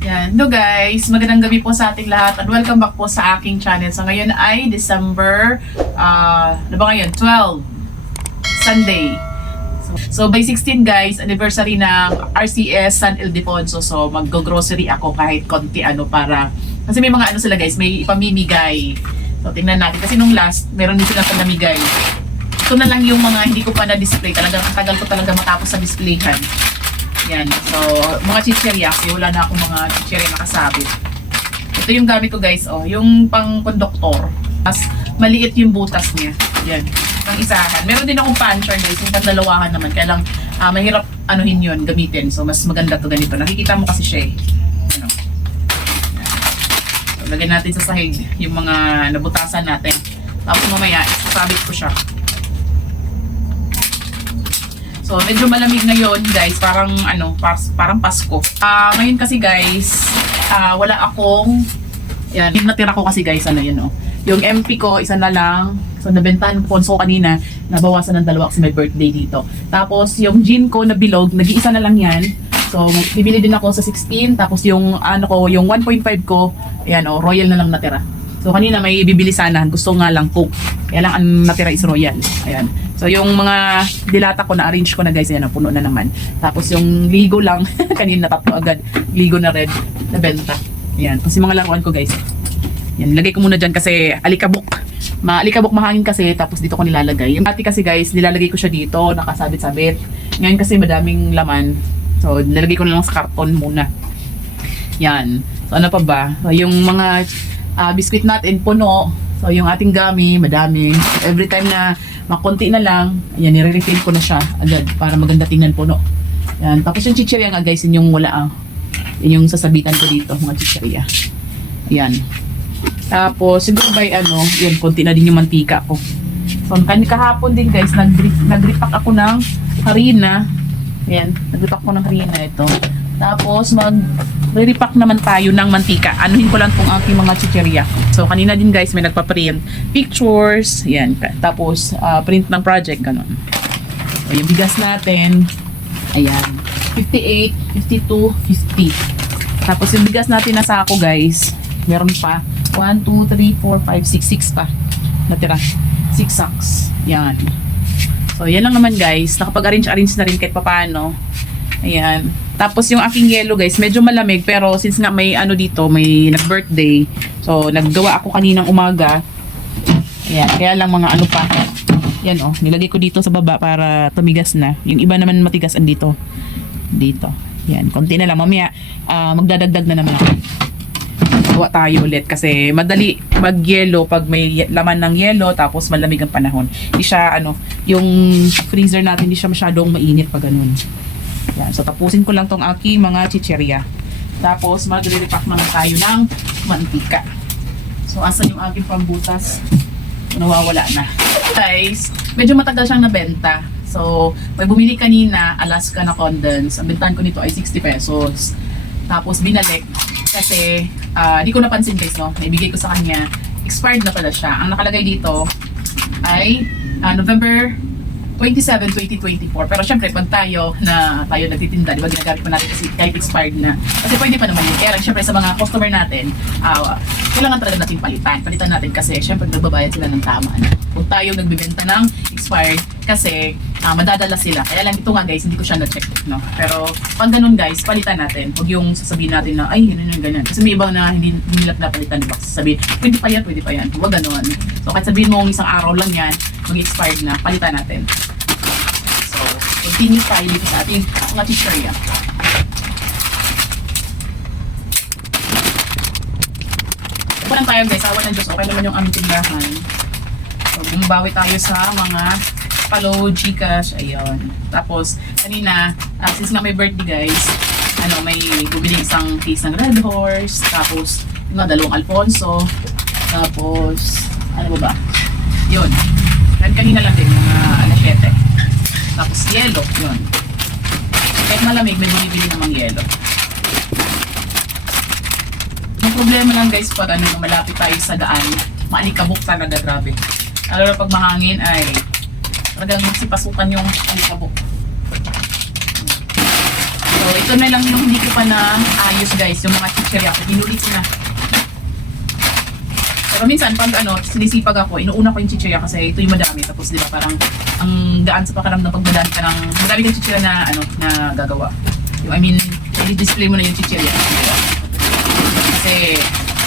Yan. Hello guys, magandang gabi po sa ating lahat at welcome back po sa aking channel. So ngayon ay December, ah, ano ba ngayon? 12, Sunday. So, so by 16 guys, anniversary ng RCS San Ildefonso. So mag-grocery ako kahit konti ano para, kasi may mga ano sila guys, may ipamimigay. So tingnan natin, kasi nung last, meron din silang panamigay. Ito na lang yung mga hindi ko pa na-display. Talagang ang tagal ko talaga matapos sa displayhan. Yan. So, mga chicherya. Kasi wala na akong mga chicherya nakasabit. Ito yung gamit ko guys. Oh, yung pang konduktor. Tapos, maliit yung butas niya. Yan. Pang isahan. Meron din akong puncher guys. Yung pagdalawahan naman. Kaya lang, ah, mahirap anuhin yun, gamitin. So, mas maganda to ganito. Nakikita mo kasi siya eh. Ano. Lagyan natin sa sahig yung mga nabutasan natin. Tapos mamaya, isasabit ko siya. So, medyo malamig ngayon, guys. Parang, ano, pas, parang Pasko. Ah, ngayon kasi, guys, ah, wala akong, yan, yung natira ko kasi, guys, ano yun, oh. Yung MP ko, isa na lang. So, nabentahan ko so kanina, nabawasan ng dalawa kasi may birthday dito. Tapos, yung jean ko na bilog, nag-iisa na lang yan. So, bibili din ako sa 16. Tapos, yung, ano ko, yung 1.5 ko, ayan, oh, royal na lang natira. So, kanina may bibili sana. Gusto nga lang Coke. Kaya lang ang natira is royal. Ayan. So, yung mga dilata ko na-arrange ko na guys, ayan, puno na naman. Tapos yung ligo lang, kanina tatlo agad, ligo na red, na benta. Ayan. Yung mga laruan ko guys. Yan, lagay ko muna dyan kasi alikabok. Ma alikabok mahangin kasi, tapos dito ko nilalagay. Yung dati kasi guys, nilalagay ko siya dito, nakasabit-sabit. Ngayon kasi madaming laman. So, nilalagay ko na lang sa karton muna. Yan. So, ano pa ba? So, yung mga ah, biscuit natin, puno. So, yung ating gami, madami. Every time na makonti na lang, ayan, nire-refill ko na siya agad para maganda tingnan puno. Yan. Tapos yung chichirya nga guys, yun yung wala ah. Yun yung sasabitan ko dito, mga chichirya. Ayan. Tapos, siguro by ano, yun, konti na din yung mantika ko. So, kahapon din guys, nag-repack nag ako ng harina. Ayan, nag-repack ko ng harina ito. Tapos, mag repack naman tayo ng mantika. Anuhin ko lang tong aking mga chicherya. So, kanina din guys, may nagpa-print pictures. Yan. Tapos, ah, print ng project. Ganun. So, yung bigas natin. Ayan. 58, 52, 50. Tapos, yung bigas natin na sako guys, meron pa. 1, 2, 3, 4, 5, 6, 6 pa. Natira. 6 sacks. Yan. So, yan lang naman guys. Nakapag-arrange-arrange na rin kahit papaano. Ayan. Tapos yung aking yellow guys, medyo malamig pero since nga may ano dito, may nag-birthday. So, naggawa ako kaninang umaga. Ayan. Kaya lang mga ano pa. Yan oh, nilagay ko dito sa baba para tumigas na. Yung iba naman matigas andito. Dito. Yan, konti na lang. Mamaya, ah, magdadagdag na naman ako. Gawa tayo ulit kasi madali mag-yellow pag may laman ng yellow tapos malamig ang panahon. Hindi siya ano, yung freezer natin hindi siya masyadong mainit pag ganun. Yan, so tapusin ko lang tong aking mga chicherya. Tapos magre-repack naman tayo ng mantika. So asan yung aking pambutas? Nawawala na. Guys, medyo matagal siyang nabenta. So, may bumili kanina, Alaska na condoms. Ang bentahan ko nito ay 60 pesos. Tapos binalik kasi ah, di ko napansin guys, no? Naibigay ko sa kanya. Expired na pala siya. Ang nakalagay dito ay ah, November 27, 2024. Pero syempre, pag tayo na tayo nagtitinda, di ba ginagamit pa natin kasi kahit expired na. Kasi pwede pa naman yun. Kaya lang, syempre, sa mga customer natin, ah, kailangan talaga natin palitan. Palitan natin kasi syempre, nagbabayad sila ng tama. Ano? Kung tayo nagbibenta ng expired, kasi ah, madadala sila. Kaya lang ito nga guys, hindi ko siya na-check. No? Pero pag ganun guys, palitan natin. Huwag yung sasabihin natin na, ay, yun yun, ganyan. Kasi may ibang na hindi, nila napalitan. Diba? Sasabihin, pwede pa yan, pwede pa yan. Huwag ganun. So kahit sabihin mo isang araw lang yan, mag-expired na, palitan natin. So, continue tayo dito sa ating chicherya. Ito lang tayo guys, awa ng Diyos, okay naman yung aming tindahan. So, bumabawi tayo sa mga Palo, Gcash, ayun. Tapos, kanina, ah, since nga may birthday guys, ano, may bumili isang case ng Red Horse, tapos, yung mga dalawang Alfonso, tapos, ano ba ba? Yun. Yan kanina lang din, mga alas 7. Tapos, yellow, yun. Kahit malamig, may bumibili namang yellow. Ang problema lang guys, pag ano, malapit tayo sa daan, maalikabok talaga, grabe. Lalo na pag mahangin ay talagang magsipasukan yung alikabok. So, ito na lang yung hindi ko pa na ayos guys, yung mga chichirya ko. Hinuli ko na. Pero minsan, pag ano, sinisipag ako, inuuna ko yung chichirya kasi ito yung madami. Tapos, di ba, parang ang gaan sa pakaramdam pag madami ka ng, madami kang chichirya na, ano, na gagawa. Yung, I mean, i-display mo na yung chichirya. Kasi,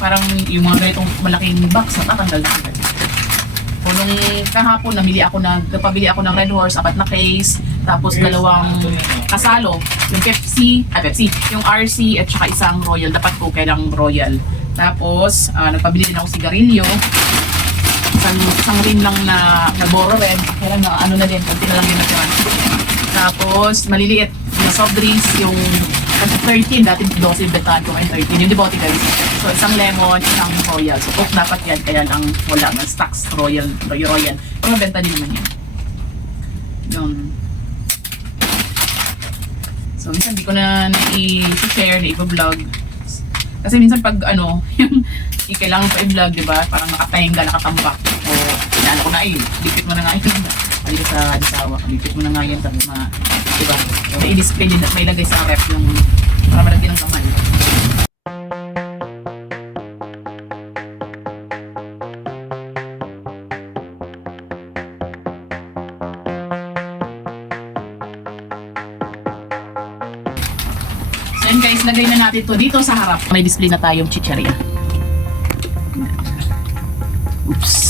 parang yung mga ganitong malaking box, natatanggal na agad. Nung kahapon, namili ako ng, napabili ako ng Red Horse, apat na case, tapos dalawang kasalo, yung Pepsi, ah Pepsi, yung RC at saka isang Royal, dapat ko kailang Royal. Tapos, ah, nagpabili din ako sigarilyo, isang, isang rin lang na, na Boro Red, kaya na ano na din, konti na lang yung natira. Tapos, maliliit na soft drinks, yung 13, dati 12 yung betahan ko ngayon 13, yung debote guys. So, isang lemon, isang royal. So, coke dapat yan, kaya lang wala ng stocks royal, royal. Pero benta din naman yan. Yun. So, minsan di ko na na-i-share, na-i-vlog. Kasi minsan pag ano, yung kailangan pa i-vlog, di ba? Parang nakatahinga, nakatambak. O, inaano ko na, ay, dipit mo na nga yun. Halika sa disawa, dipit mo na nga yan. Sabi mga, di ba? May i-display din, may lagay sa rep yung para malagyan ng kamay. So yun guys, lagay na natin to dito sa harap. May display na tayong chicheria. Oops.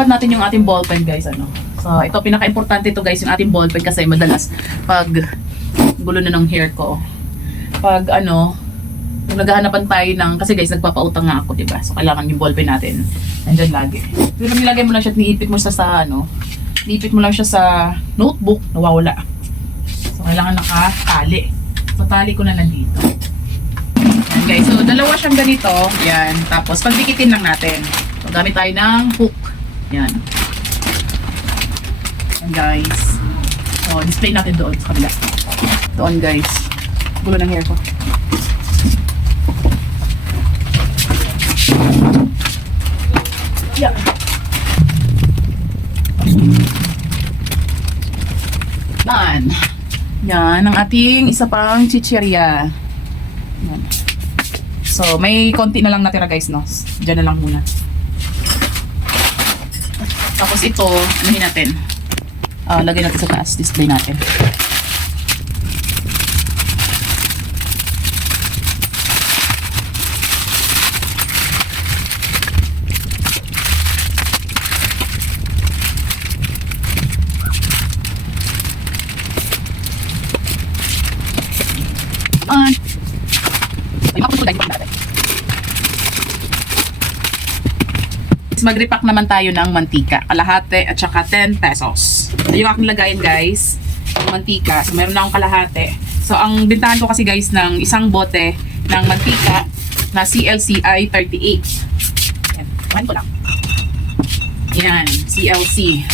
Lipat natin yung ating ballpen guys ano. So ito pinaka-importante to guys yung ating ballpen kasi madalas pag gulo na ng hair ko. Pag ano, kung naghahanapan tayo ng, kasi guys, nagpapautang nga ako, di ba? So, kailangan yung ballpen natin. Nandyan lagi. Pero nilagay mo lang siya, at niipit mo siya sa, ano, niipit mo lang siya sa notebook, nawawala. So, kailangan nakatali. So, tali ko na nandito. Yan guys, so dalawa siyang ganito. Yan, tapos pagdikitin lang natin. So, gamit tayo ng hook. Yan. Yan guys. So, display natin doon sa kabila. Doon guys. Gulo ng hair ko. Yeah. Yan. Yan ang ating isa pang chichirya. So, may konti na lang natira guys, no? Diyan na lang muna. Tapos ito, anuhin natin. Ah, lagay natin sa taas, display natin. On. Ay, makapunod tayo dito natin. Mag-repack naman tayo ng mantika. Kalahate at saka 10 pesos. So, yung aking lagayin guys, mantika. So, meron na akong kalahate. So, ang bintahan ko kasi guys ng isang bote ng mantika na CLCI 38. Yan. Kuhanin ko lang. Yan. CLC.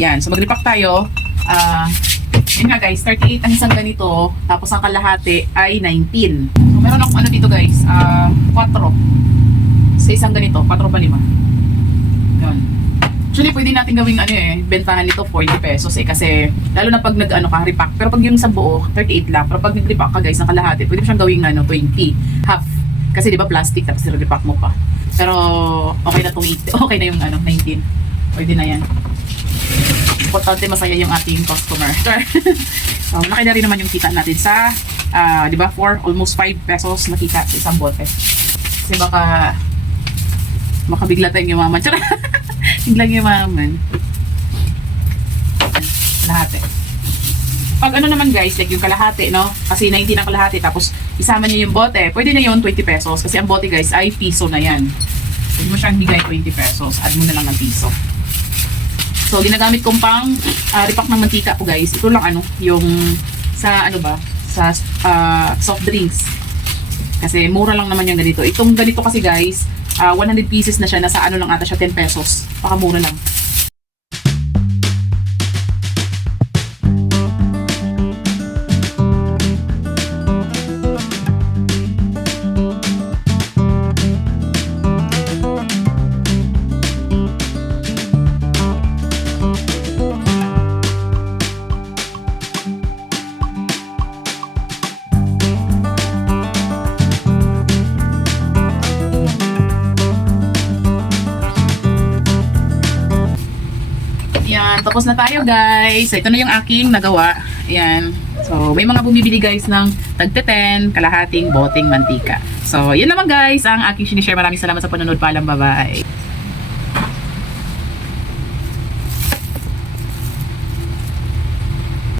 Yan. So, mag-repack tayo. Ah, yun nga guys, 38 ang isang ganito, tapos ang kalahati ay 19. So, meron akong ano dito guys, ah 4. Sa isang ganito, 4 pa 5. Yun. Actually, pwede natin gawing ano eh, bentahan nito 40 pesos eh, kasi lalo na pag nag-ano ka, repack. Pero pag yung sa buo, 38 lang. Pero pag nag-repack ka guys, ng kalahati, pwede mo siyang gawing ano, 20, half. Kasi di ba plastic, tapos repack mo pa. Pero okay na tong 80, okay na yung ano, 19. Pwede na yan importante masaya yung ating customer. so, na rin naman yung kita natin sa, ah, di ba, 4, almost 5 pesos nakita sa isang bote. Kasi baka, makabigla tayong yumaman. Tsaka, biglang yumaman. Lahati. Pag ano naman guys, like yung kalahati, no? Kasi 19 ang kalahati, tapos isama niyo yung bote, pwede na yun 20 pesos. Kasi ang bote guys ay piso na yan. Pwede mo siyang bigay 20 pesos. Add mo na lang ng piso. So, ginagamit kong pang uh, repack ng mantika po guys. Ito lang ano, yung sa ano ba, sa ah, soft drinks. Kasi mura lang naman yung ganito. Itong ganito kasi guys, ah, 100 pieces na siya. Nasa ano lang ata siya, 10 pesos. Pakamura lang. Ayan, tapos na tayo guys. Ito na yung aking nagawa. Ayan. So, may mga bumibili guys ng tagteten, kalahating boteng mantika. So, yun naman guys ang aking sinishare. Maraming salamat sa panonood. Paalam, bye-bye.